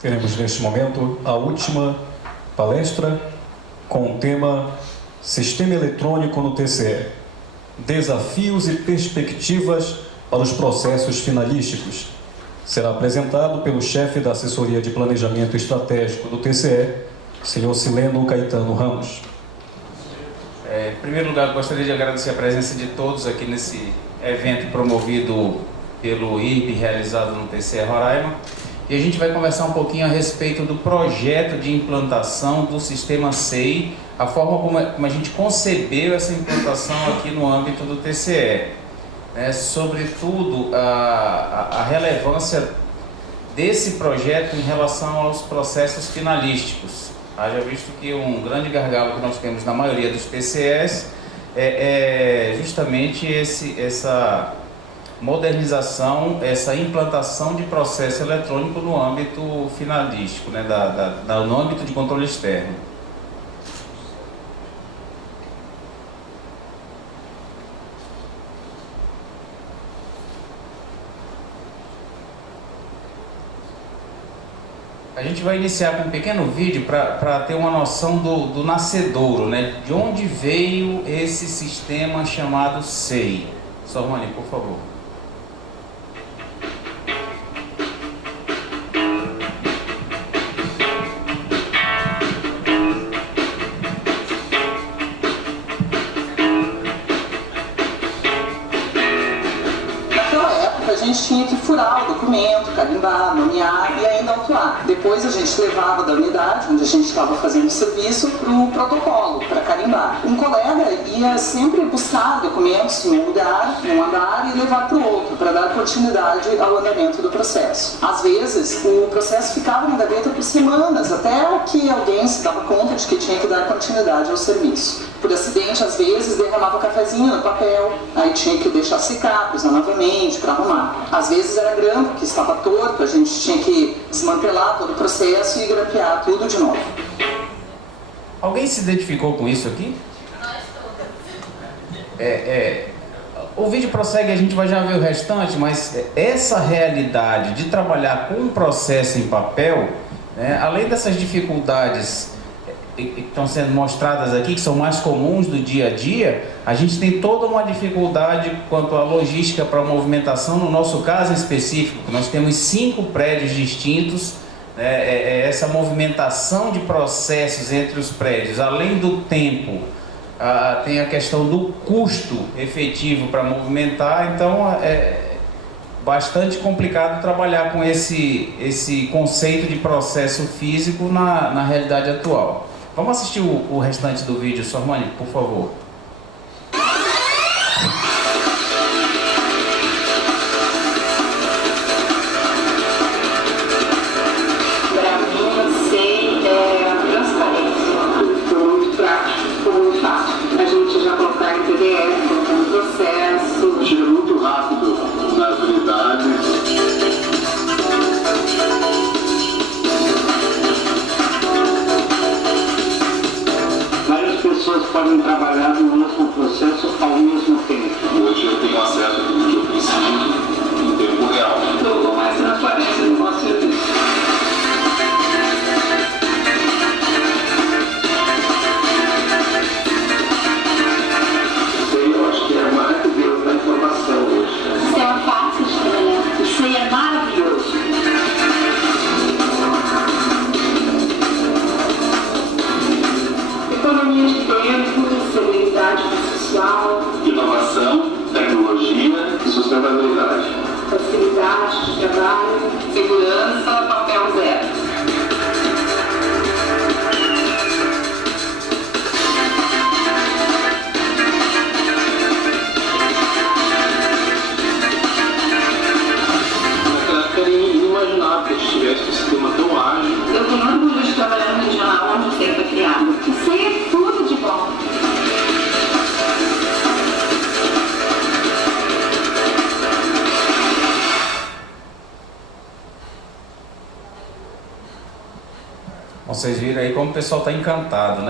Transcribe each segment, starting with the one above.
Teremos neste momento a última palestra com o tema Sistema Eletrônico no TCE. Desafios e perspectivas para os processos finalísticos. Será apresentado pelo chefe da Assessoria de Planejamento Estratégico do TCE, senhor Sileno Caetano Ramos. Em primeiro lugar, gostaria de agradecer a presença de todos aqui nesse evento promovido pelo IRB, realizado no TCE Roraima. E a gente vai conversar um pouquinho a respeito do projeto de implantação do sistema SEI, a forma como a gente concebeu essa implantação aqui no âmbito do TCE. Sobretudo, a relevância desse projeto em relação aos processos finalísticos. Haja visto que um grande gargalo que nós temos na maioria dos TCEs é justamente essa modernização, essa implantação de processo eletrônico no âmbito finalístico, no âmbito de controle externo. A gente vai iniciar com um pequeno vídeo para ter uma noção do nascedouro, de onde veio esse sistema chamado SEI. Sormani, por favor. A gente tinha que furar o documento, carimbar, nomear e ainda autuar. Depois a gente levava da unidade, onde a gente estava fazendo o serviço, para o protocolo, para carimbar. Um colega ia sempre buscar documentos em um lugar, num andar, e levar para o outro, para dar continuidade ao andamento do processo. Às vezes, o processo ficava na gaveta por semanas, até que alguém se dava conta de que tinha que dar continuidade ao serviço. Por acidente, às vezes, derramava cafezinho no papel, aí tinha que deixar secar, para usar novamente, para arrumar. Às vezes era grampo que estava torto, a gente tinha que desmantelar todo o processo e grampear tudo de novo. Alguém se identificou com isso aqui? Nós todos. O vídeo prossegue, a gente vai já ver o restante, mas essa realidade de trabalhar com um processo em papel, além dessas dificuldades que estão sendo mostradas aqui, que são mais comuns do dia a dia, a gente tem toda uma dificuldade quanto à logística para a movimentação. No nosso caso específico, nós temos 5 prédios distintos, essa movimentação de processos entre os prédios, além do tempo, tem a questão do custo efetivo para movimentar, então é bastante complicado trabalhar com esse conceito de processo físico na realidade atual. Vamos assistir o restante do vídeo, Sormani, por favor. Para mim, SEI é a transparência. Foi muito prático, foi muito fácil. A gente já colocar em PDF, colocar no processo. Gira muito rápido nas unidades. Podem trabalhar no mesmo processo ao mesmo tempo. Hoje eu tenho acesso a tudo que eu preciso em tempo real. Dou mais transparência no nosso serviço. Eu acho que é maravilhoso da informação hoje. Isso é uma fácil de trabalhar. Isso aí é maravilhoso. Economia de tempo, celeridade processual, Inovação, tecnologia e sustentabilidade. facilidade de trabalho, segurança, papel zero. Naquela época era inimaginável que a gente tivesse um sistema tão ágil. Eu tenho orgulho de trabalhar no regional onde o tempo é criado. Isso aí é tudo de bom. Vocês viram aí como o pessoal está encantado,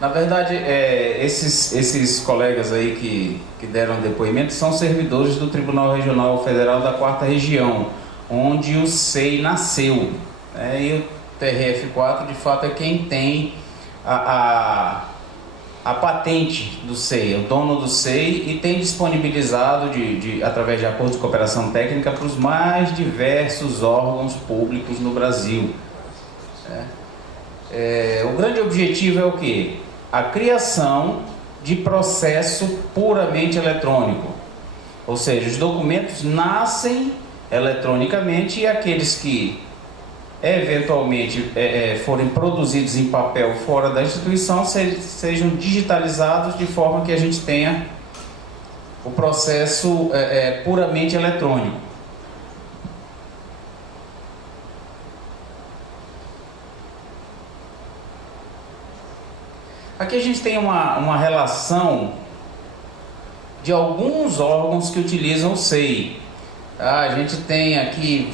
Na verdade, esses colegas aí que deram depoimento são servidores do Tribunal Regional Federal da 4ª Região, onde o SEI nasceu. né? E o TRF4 de fato é quem tem a patente do SEI, é o dono do SEI, e tem disponibilizado através de acordo de cooperação técnica para os mais diversos órgãos públicos no Brasil. O grande objetivo é o quê? A criação de processo puramente eletrônico, ou seja, os documentos nascem eletronicamente e aqueles que eventualmente forem produzidos em papel fora da instituição sejam digitalizados de forma que a gente tenha o processo puramente eletrônico. Aqui a gente tem uma relação de alguns órgãos que utilizam o SEI. A gente tem aqui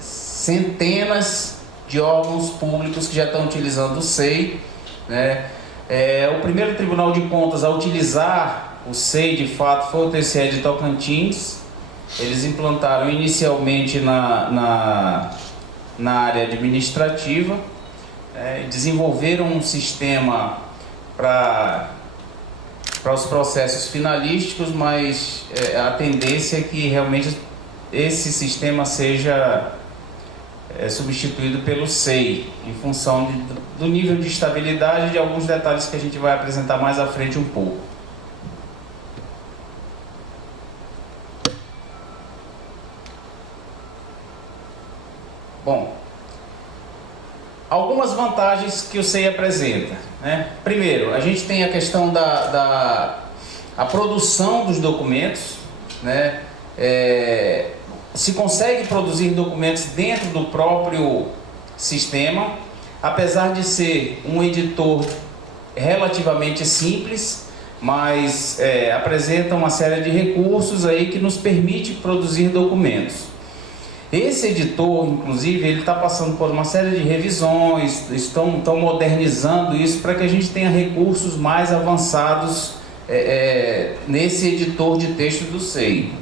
centenas de órgãos públicos que já estão utilizando o SEI, né? O primeiro Tribunal de Contas a utilizar o SEI de fato foi o TCE de Tocantins. Eles implantaram inicialmente na área administrativa, desenvolveram um sistema para os processos finalísticos, mas a tendência é que realmente esse sistema seja substituído pelo SEI, em função do nível de estabilidade e de alguns detalhes que a gente vai apresentar mais à frente um pouco. Bom, algumas vantagens que o SEI apresenta, né? Primeiro, a gente tem a questão a produção dos documentos, né? Se consegue produzir documentos dentro do próprio sistema, apesar de ser um editor relativamente simples, mas apresenta uma série de recursos aí que nos permite produzir documentos. Esse editor, inclusive, ele está passando por uma série de revisões, estão modernizando isso para que a gente tenha recursos mais avançados nesse editor de texto do SEI.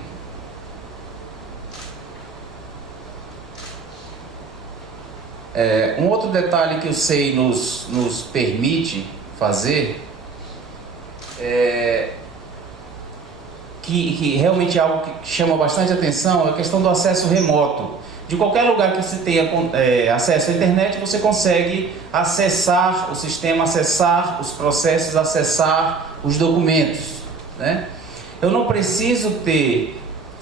Um outro detalhe que o SEI nos permite fazer que realmente é algo que chama bastante atenção, é a questão do acesso remoto. De qualquer lugar que você tenha acesso à internet, você consegue acessar o sistema, acessar os processos, acessar os documentos, né? Eu não preciso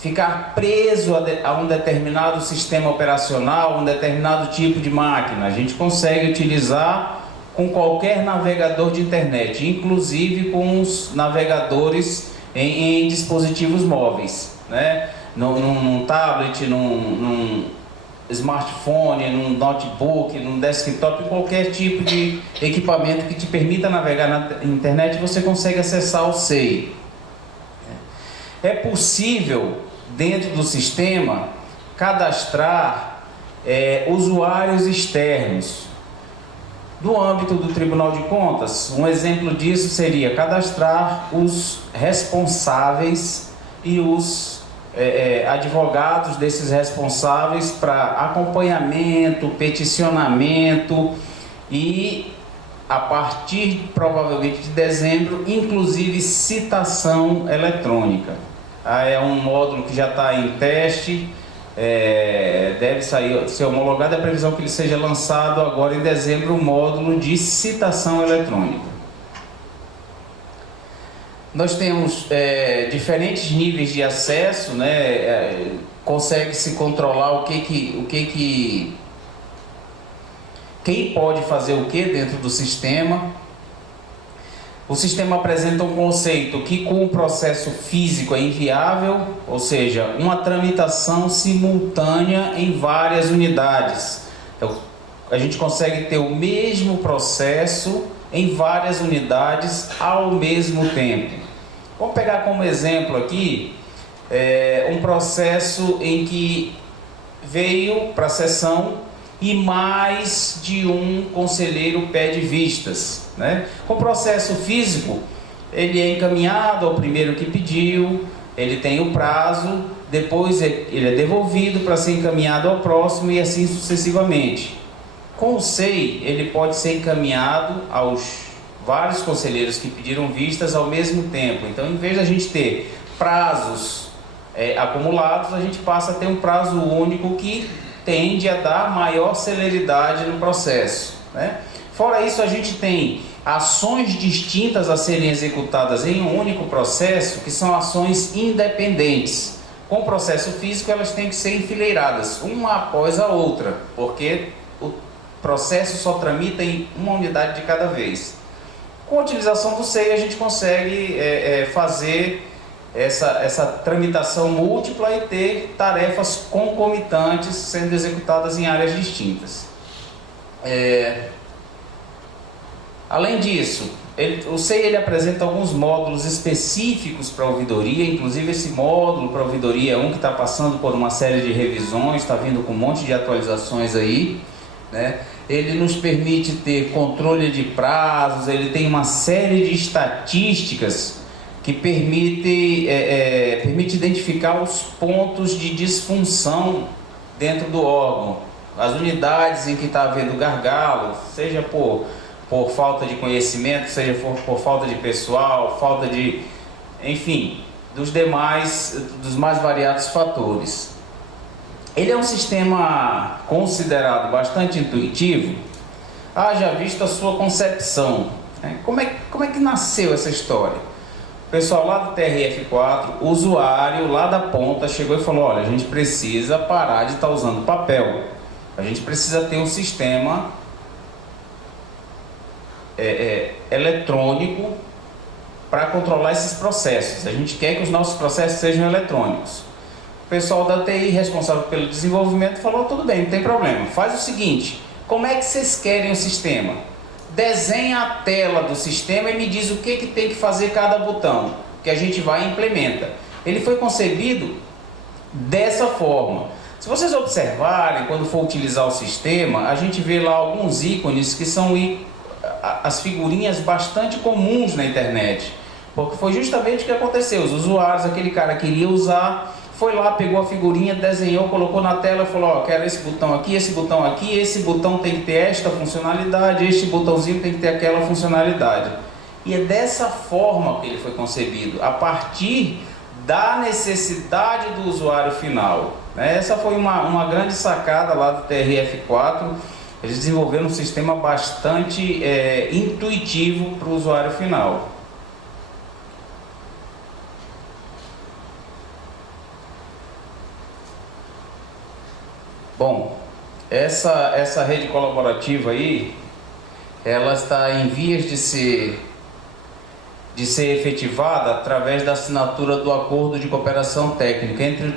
ficar preso a um determinado sistema operacional, um determinado tipo de máquina. A gente consegue utilizar com qualquer navegador de internet, inclusive com os navegadores em dispositivos móveis, né? Num tablet, num smartphone, num notebook, num desktop, qualquer tipo de equipamento que te permita navegar na internet, você consegue acessar o SEI. É possível, dentro do sistema, cadastrar usuários externos. No âmbito do Tribunal de Contas, um exemplo disso seria cadastrar os responsáveis e os advogados desses responsáveis para acompanhamento, peticionamento e, a partir provavelmente de dezembro, inclusive citação eletrônica. É um módulo que já está em teste, deve ser homologado, a previsão que ele seja lançado agora em dezembro, o módulo de citação eletrônica. Nós temos diferentes níveis de acesso, né? Consegue-se controlar quem pode fazer o que dentro do sistema. O sistema apresenta um conceito que com o processo físico é inviável, ou seja, uma tramitação simultânea em várias unidades. Então, a gente consegue ter o mesmo processo em várias unidades ao mesmo tempo. Vamos pegar como exemplo aqui um processo em que veio para a sessão e mais de um conselheiro pede vistas, né? Com o processo físico, ele é encaminhado ao primeiro que pediu, ele tem o prazo, depois ele é devolvido para ser encaminhado ao próximo e assim sucessivamente. Com o SEI, ele pode ser encaminhado aos vários conselheiros que pediram vistas ao mesmo tempo. Então, em vez de a gente ter prazos acumulados, a gente passa a ter um prazo único que tende a dar maior celeridade no processo, né? Fora isso, a gente tem ações distintas a serem executadas em um único processo, que são ações independentes. Com o processo físico, elas têm que ser enfileiradas, uma após a outra, porque o processo só tramita em uma unidade de cada vez. Com a utilização do SEI, a gente consegue fazer essa tramitação múltipla e ter tarefas concomitantes sendo executadas em áreas distintas. Além disso, o SEI ele apresenta alguns módulos específicos para a ouvidoria, inclusive esse módulo para a ouvidoria é um que está passando por uma série de revisões, está vindo com um monte de atualizações aí, né? Ele nos permite ter controle de prazos, ele tem uma série de estatísticas que permite identificar os pontos de disfunção dentro do órgão, as unidades em que está havendo gargalo, seja por falta de conhecimento, seja por falta de pessoal, falta de, enfim, dos mais variados fatores. Ele é um sistema considerado bastante intuitivo, haja visto a sua concepção, né? Como é que nasceu essa história? O pessoal lá do TRF4, o usuário lá da ponta chegou e falou: olha, a gente precisa parar de estar usando papel, a gente precisa ter um sistema eletrônico para controlar esses processos, a gente quer que os nossos processos sejam eletrônicos. O pessoal da TI responsável pelo desenvolvimento falou: tudo bem, não tem problema, faz o seguinte, como é que vocês querem o sistema? Desenha a tela do sistema e me diz o que tem que fazer cada botão, que a gente vai e implementa. Ele foi concebido dessa forma. Se vocês observarem, quando for utilizar o sistema, a gente vê lá alguns ícones que são as figurinhas bastante comuns na internet, porque foi justamente o que aconteceu. Os usuários, aquele cara queria usar, foi lá, pegou a figurinha, desenhou, colocou na tela e falou: ó, quero esse botão aqui, esse botão tem que ter esta funcionalidade, este botãozinho tem que ter aquela funcionalidade. E é dessa forma que ele foi concebido, a partir da necessidade do usuário final, né? Essa foi uma grande sacada lá do TRF4. Eles desenvolveram um sistema bastante intuitivo para o usuário final. Bom, essa rede colaborativa aí, ela está em vias de ser efetivada através da assinatura do Acordo de Cooperação Técnica entre o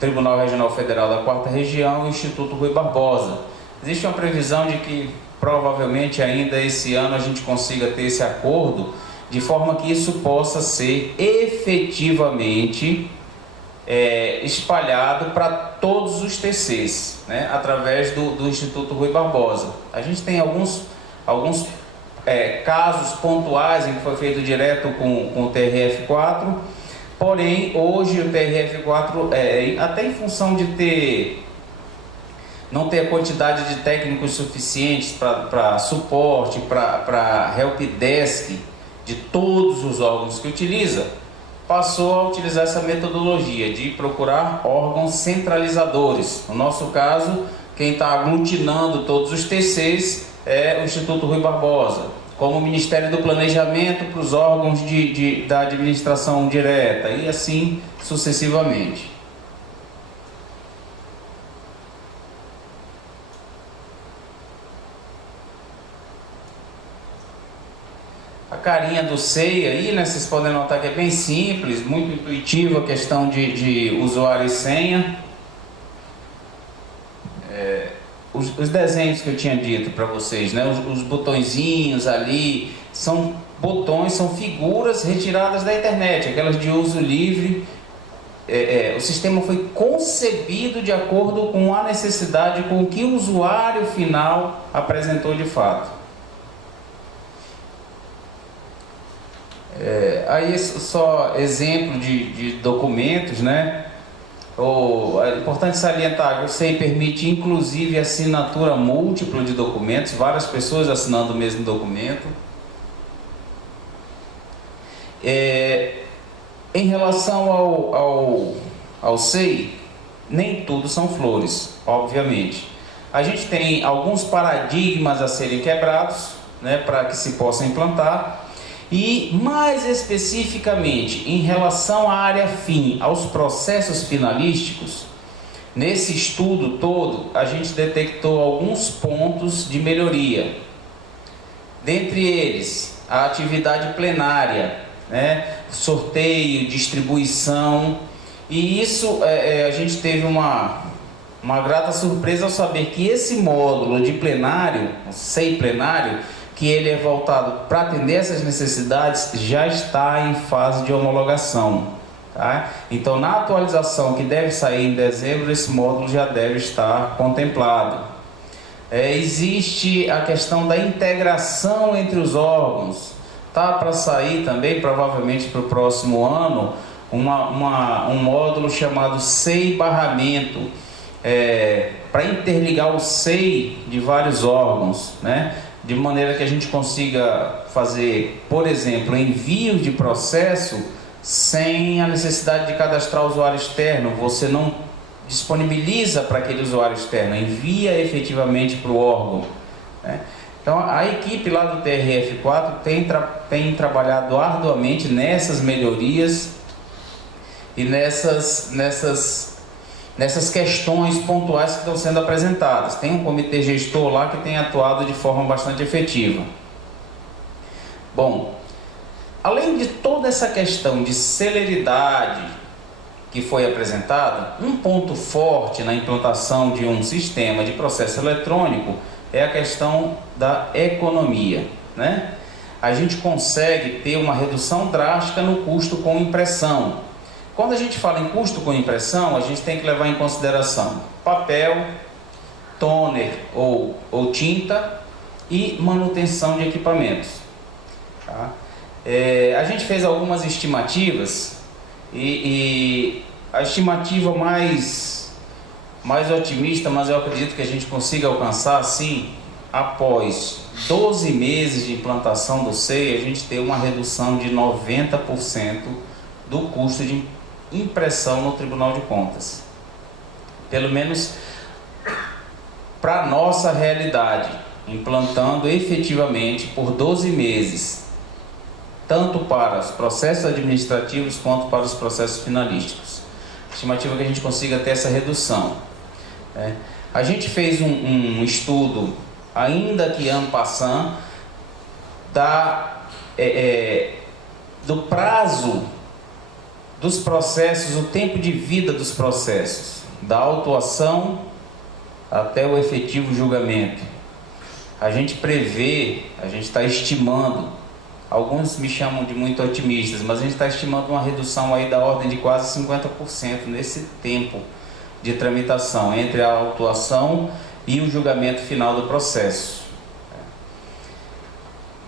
Tribunal Regional Federal da 4ª Região e o Instituto Rui Barbosa. Existe uma previsão de que provavelmente ainda esse ano a gente consiga ter esse acordo, de forma que isso possa ser efetivamente espalhado para todos os TCs, né, através do Instituto Rui Barbosa. A gente tem alguns casos pontuais em que foi feito direto com o TRF4, porém hoje o TRF4, até em função de não ter a quantidade de técnicos suficientes para suporte, para helpdesk de todos os órgãos que utiliza, passou a utilizar essa metodologia de procurar órgãos centralizadores. No nosso caso, quem está aglutinando todos os TCs é o Instituto Rui Barbosa, como o Ministério do Planejamento para os órgãos da administração direta, e assim sucessivamente. A carinha do SEI aí, né, vocês podem notar que é bem simples, muito intuitivo a questão de usuário e senha. Os desenhos que eu tinha dito para vocês, né, os botõezinhos ali, são botões, são figuras retiradas da internet, aquelas de uso livre. O sistema foi concebido de acordo com a necessidade, com o que o usuário final apresentou de fato. Aí só exemplo de documentos, né? É importante salientar que o SEI permite inclusive assinatura múltipla de documentos, várias pessoas assinando o mesmo documento. Em relação ao SEI, nem tudo são flores, obviamente. A gente tem alguns paradigmas a serem quebrados, né, para que se possa implantar. E mais especificamente em relação à área fim, aos processos finalísticos, nesse estudo todo a gente detectou alguns pontos de melhoria. Dentre eles, a atividade plenária, né, sorteio, distribuição, e isso a gente teve uma grata surpresa ao saber que esse módulo de plenário, o SEI plenário, que ele é voltado para atender essas necessidades, já está em fase de homologação, tá? Então, na atualização que deve sair em dezembro, esse módulo já deve estar contemplado. Existe a questão da integração entre os órgãos. Tá para sair também, provavelmente para o próximo ano, um módulo chamado SEI barramento, para interligar o SEI de vários órgãos, né? De maneira que a gente consiga fazer, por exemplo, envio de processo sem a necessidade de cadastrar o usuário externo. Você não disponibiliza para aquele usuário externo, envia efetivamente para o órgão, né? Então a equipe lá do TRF4 tem trabalhado arduamente nessas melhorias e nessas questões pontuais que estão sendo apresentadas. Tem um comitê gestor lá que tem atuado de forma bastante efetiva. Bom, além de toda essa questão de celeridade que foi apresentada, um ponto forte na implantação de um sistema de processo eletrônico é a questão da economia, né? A gente consegue ter uma redução drástica no custo com impressão. Quando a gente fala em custo com impressão, a gente tem que levar em consideração papel, toner ou tinta e manutenção de equipamentos, tá? A gente fez algumas estimativas e a estimativa mais otimista, mas eu acredito que a gente consiga alcançar, sim, após 12 meses de implantação do SEI, a gente ter uma redução de 90% do custo de impressão no Tribunal de Contas. Pelo menos para a nossa realidade, implantando efetivamente por 12 meses, tanto para os processos administrativos quanto para os processos finalísticos. Estimativa que a gente consiga ter essa redução. A gente fez um estudo, ainda que en passant, do prazo dos processos, o tempo de vida dos processos, da autuação até o efetivo julgamento. A gente prevê, a gente está estimando, alguns me chamam de muito otimistas, mas a gente está estimando uma redução aí da ordem de quase 50% nesse tempo de tramitação, entre a autuação e o julgamento final do processo.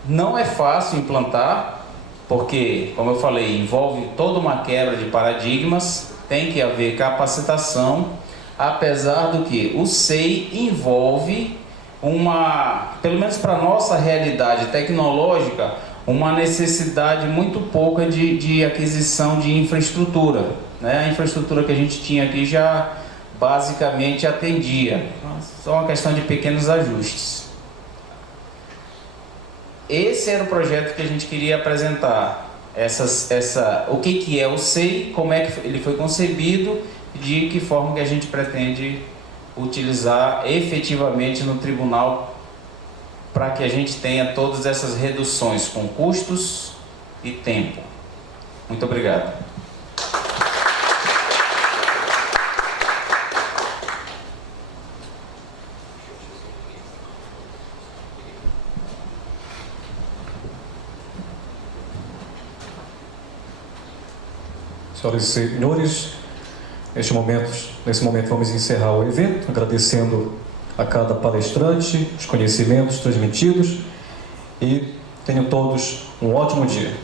Não é fácil implantar, porque, como eu falei, envolve toda uma quebra de paradigmas, tem que haver capacitação, apesar do que o SEI envolve pelo menos para a nossa realidade tecnológica, uma necessidade muito pouca de aquisição de infraestrutura, né? A infraestrutura que a gente tinha aqui já basicamente atendia, só uma questão de pequenos ajustes. Esse era o projeto que a gente queria apresentar, o que é o SEI, como é que ele foi concebido, de que forma que a gente pretende utilizar efetivamente no tribunal para que a gente tenha todas essas reduções com custos e tempo. Muito obrigado. Senhoras e senhores, nesse momento vamos encerrar o evento, agradecendo a cada palestrante, os conhecimentos transmitidos, e tenham todos um ótimo dia.